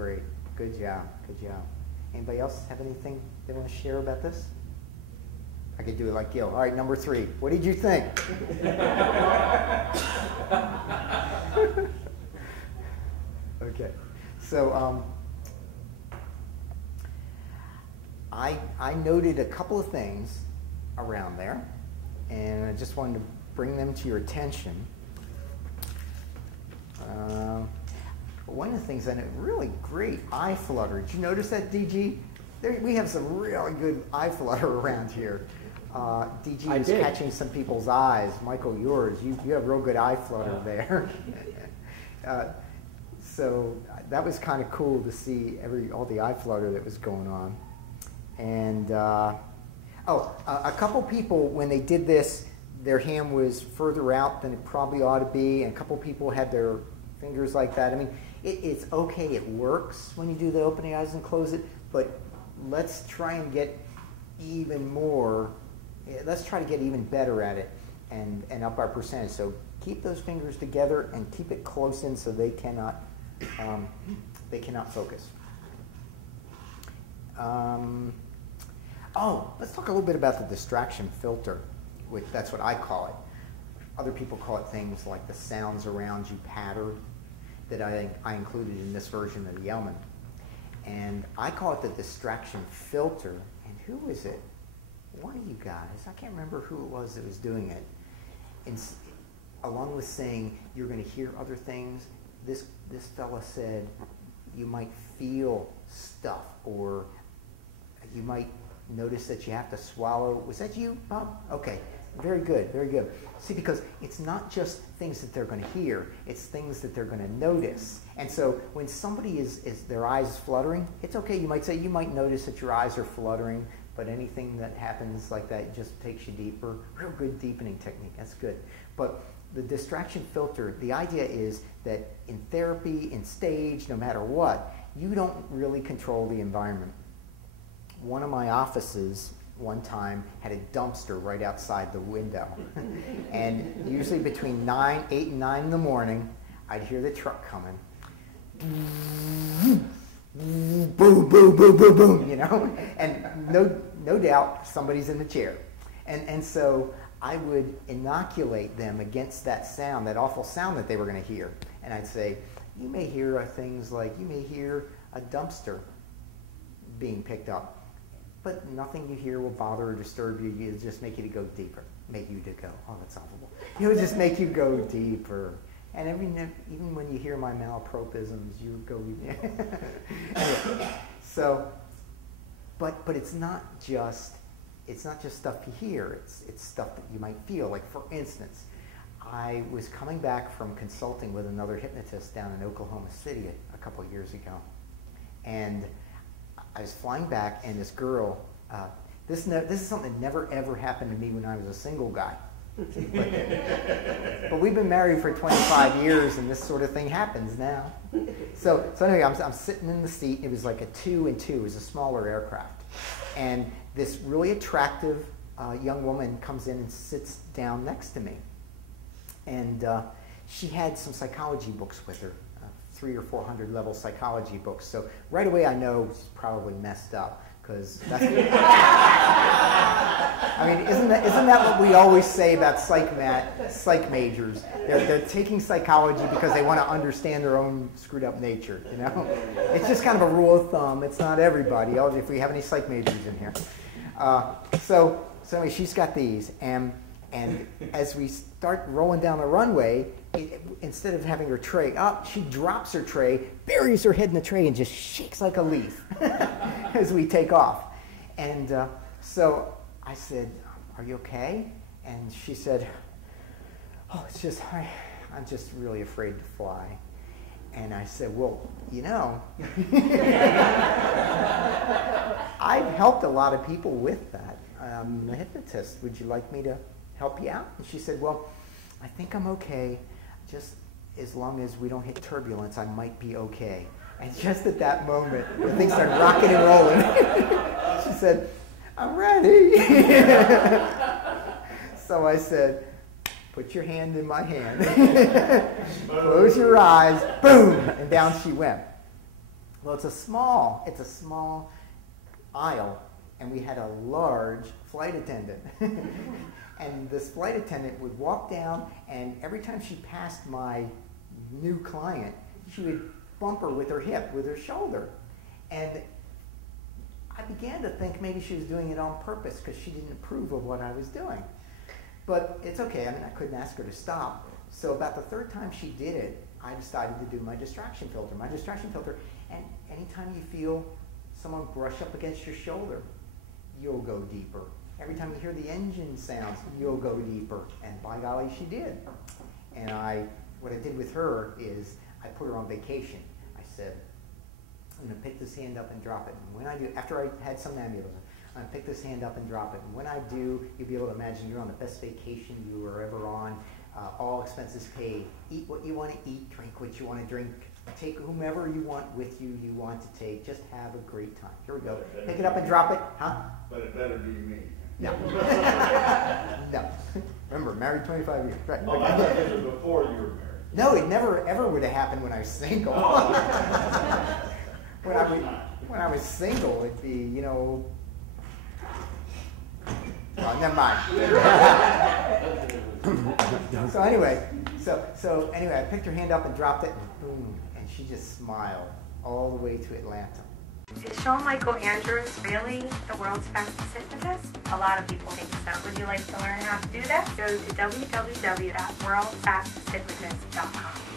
great. Good job. Good job. Anybody else have anything they want to share about this? I could do it like Gil. All right, number 3. What did you think? Okay. So I noted a couple of things around there, and I just wanted to bring them to your attention. One of the things I know, really great eye flutter. Did you notice that, DG? We have some really good eye flutter around here. DG was catching some people's eyes. Michael, yours. You have real good eye flutter there. So that was kind of cool to see all the eye flutter that was going on. And a couple people, when they did this, their hand was further out than it probably ought to be, and a couple people had their fingers like that. I mean, it's okay, it works when you do the open the eyes and close it, but let's try and get even more, let's try to get even better at it and up our percentage. So keep those fingers together and keep it close in so they cannot focus. Let's talk a little bit about the distraction filter. That's what I call it. Other people call it things like the sounds around you pattern that I included in this version of the Yeoman. And I call it the distraction filter. And who is it? One of you guys, I can't remember who it was that was doing it. And along with saying you're going to hear other things, this fella said you might feel stuff, or you might notice that you have to swallow. Was that you, Bob? Okay. Very good, very good. See, because it's not just things that they're going to hear, it's things that they're going to notice. And so when somebody is their eyes fluttering, it's okay. You might notice that your eyes are fluttering, but anything that happens like that just takes you deeper. Real good deepening technique. That's good. But the distraction filter, the idea is that in therapy, in stage, no matter what, you don't really control the environment. One of my offices one time had a dumpster right outside the window. And usually between 8 and 9 in the morning, I'd hear the truck coming. Boom, boom, boom, boom, boom, you know? And no doubt somebody's in the chair. And so I would inoculate them against that sound, that awful sound that they were going to hear. And I'd say, you may hear things like, you may hear a dumpster being picked up. But nothing you hear will bother or disturb you. It'll just make you to go deeper. Make you to go, oh, that's awful. It'll just make you go deeper. And even when you hear my malapropisms, you go anyway, so, but it's not just stuff you hear. It's stuff that you might feel. Like, for instance, I was coming back from consulting with another hypnotist down in Oklahoma City a couple of years ago, and I was flying back, and this girl, this is something that never ever happened to me when I was a single guy. But we've been married for 25 years, and this sort of thing happens now. So anyway, I'm sitting in the seat. It was like a 2 and 2. It was a smaller aircraft. And this really attractive young woman comes in and sits down next to me. And she had some psychology books with her. 300 or 400 level psychology books. So right away I know it's probably messed up, because that's I mean, isn't that what we always say about psych majors? They're taking psychology because they want to understand their own screwed up nature, you know? It's just kind of a rule of thumb. It's not everybody. If we have any psych majors in here. So anyway, she's got these, and as we start rolling down the runway, instead of having her tray up, she drops her tray, buries her head in the tray, and just shakes like a leaf as we take off. And so I said, "Are you okay?" And she said, "Oh, it's just, I'm just really afraid to fly." And I said, "Well, you know, I've helped a lot of people with that. I'm a hypnotist. Would you like me to help you out?" And she said, "Well, I think I'm okay. Just as long as we don't hit turbulence, I might be okay." And just at that moment, when things started rocking and rolling, she said, "I'm ready." So I said, "Put your hand in my hand. Close your eyes." Boom! And down she went. Well, it's a small aisle, and we had a large flight attendant. And this flight attendant would walk down, and every time she passed my new client, she would bump her with her hip, with her shoulder. And I began to think maybe she was doing it on purpose because she didn't approve of what I was doing. But it's okay. I mean, I couldn't ask her to stop. So about the third time she did it, I decided to do my distraction filter. My distraction filter, and anytime you feel someone brush up against your shoulder, you'll go deeper. Every time you hear the engine sounds, you'll go deeper. And by golly, she did. And what I did with her is I put her on vacation. I said, I'm going to pick this hand up and drop it. And when I do, after I had some amulets, I'm going to pick this hand up and drop it. And when I do, you'll be able to imagine you're on the best vacation you were ever on. All expenses paid. Eat what you want to eat, drink what you want to drink, take whomever you want with you, you want to take. Just have a great time. Here we go. Pick it up and drop it. Huh? But it better be me. No. No. Remember, married 25 years. Right. Oh, I thought this was before you were married. No, it never ever would have happened when I was single. When I was single, it'd be, you know. Well, never mind. So anyway, I picked her hand up and dropped it, and boom, and she just smiled all the way to Atlanta. Is Shawn Michael Andrews really the world's fastest hypnotist? A lot of people think so. Would you like to learn how to do that? Go to www.worldfastesthypnotist.com.